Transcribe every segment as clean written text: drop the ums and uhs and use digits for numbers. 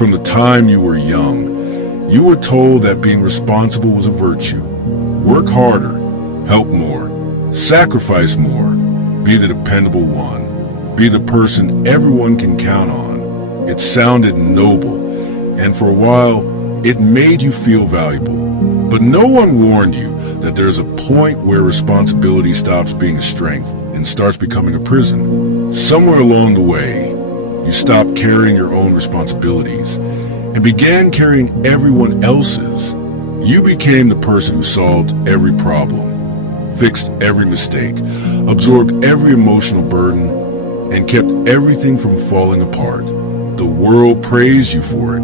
From the time you were young, you were told that being responsible was a virtue. Work harder, help more, sacrifice more, be the dependable one, be the person everyone can count on. It sounded noble, and for a while, it made you feel valuable. But no one warned you that there's a point where responsibility stops being a strength and starts becoming a prison. Somewhere along the way, you stopped carrying your own responsibilities and began carrying everyone else's. You became the person who solved every problem, fixed every mistake, absorbed every emotional burden, and kept everything from falling apart. The world praised you for it,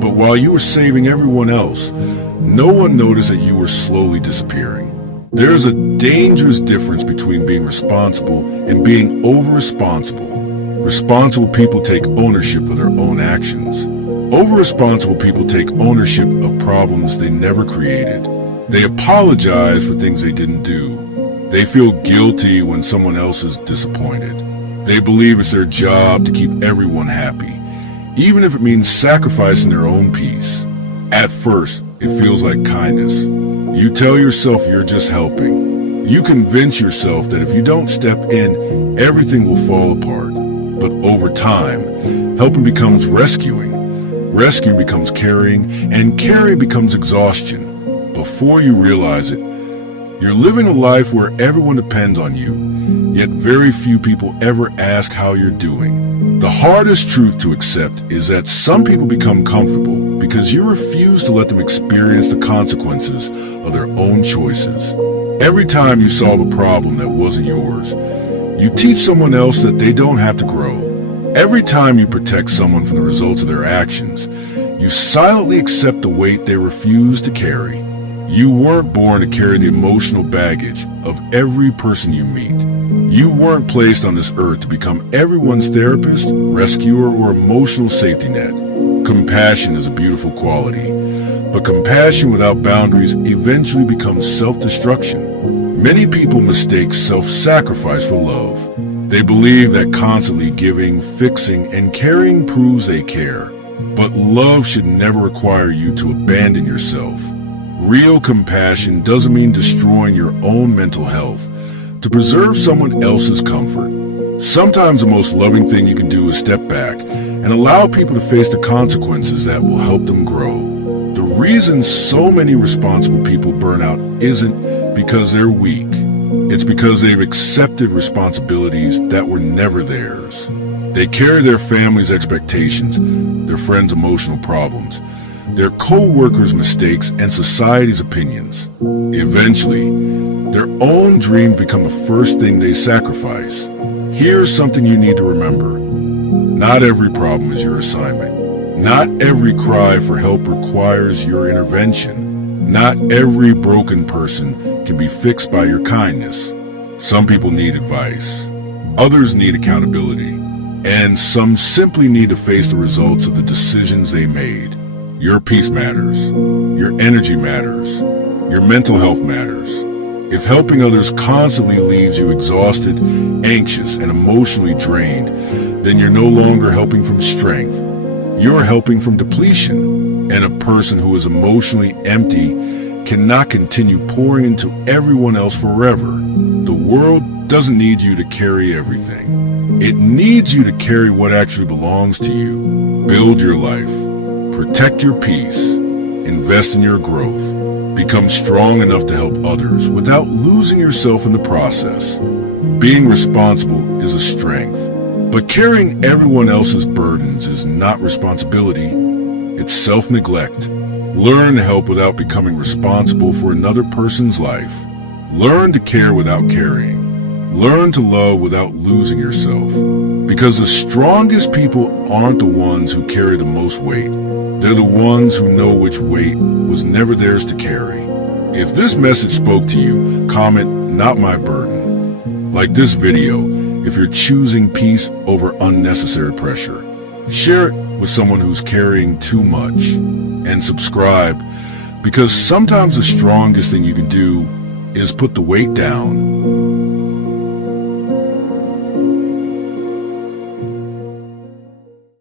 but while you were saving everyone else, no one noticed that you were slowly disappearing. There's a dangerous difference between being responsible and being over-responsible. Responsible people take ownership of their own actions. Over-responsible people take ownership of problems they never created. They apologize for things they didn't do. They feel guilty when someone else is disappointed. They believe it's their job to keep everyone happy, even if it means sacrificing their own peace. At first, it feels like kindness. You tell yourself you're just helping. You convince yourself that if you don't step in, everything will fall apart. But over time, helping becomes rescuing. Rescuing becomes caring, and caring becomes exhaustion. Before you realize it, you're living a life where everyone depends on you, yet very few people ever ask how you're doing. The hardest truth to accept is that some people become comfortable because you refuse to let them experience the consequences of their own choices. Every time you solve a problem that wasn't yours, you teach someone else that they don't have to grow. Every time you protect someone from the results of their actions, you silently accept the weight they refuse to carry. You weren't born to carry the emotional baggage of every person you meet. You weren't placed on this earth to become everyone's therapist, rescuer, or emotional safety net. Compassion is a beautiful quality, but compassion without boundaries eventually becomes self-destruction. Many people mistake self-sacrifice for love. They believe that constantly giving, fixing, and caring proves they care. But love should never require you to abandon yourself. Real compassion doesn't mean destroying your own mental health to preserve someone else's comfort. Sometimes the most loving thing you can do is step back and allow people to face the consequences that will help them grow. The reason so many responsible people burn out isn't because they're weak. It's because they've accepted responsibilities that were never theirs. They carry their family's expectations, their friends' emotional problems, their co-workers' mistakes, and society's opinions. Eventually, their own dreams become the first thing they sacrifice. Here's something you need to remember. Not every problem is your assignment. Not every cry for help requires your intervention. Not every broken person can be fixed by your kindness. Some people need advice. Others need accountability. And some simply need to face the results of the decisions they made. Your peace matters. Your energy matters. Your mental health matters. If helping others constantly leaves you exhausted, anxious, and emotionally drained, then you're no longer helping from strength. You're helping from depletion. And a person who is emotionally empty cannot continue pouring into everyone else forever. The world doesn't need you to carry everything. It needs you to carry what actually belongs to you. Build your life. Protect your peace, invest in your growth, become strong enough to help others without losing yourself in the process. Being responsible is a strength, but carrying everyone else's burdens is not responsibility, it's self-neglect. Learn to help without becoming responsible for another person's life. Learn to care without carrying. Learn to love without losing yourself. Because the strongest people aren't the ones who carry the most weight. They're the ones who know which weight was never theirs to carry. If this message spoke to you, comment, "Not my burden." Like this video, if you're choosing peace over unnecessary pressure. Share it with someone who's carrying too much. And subscribe, because sometimes the strongest thing you can do is put the weight down.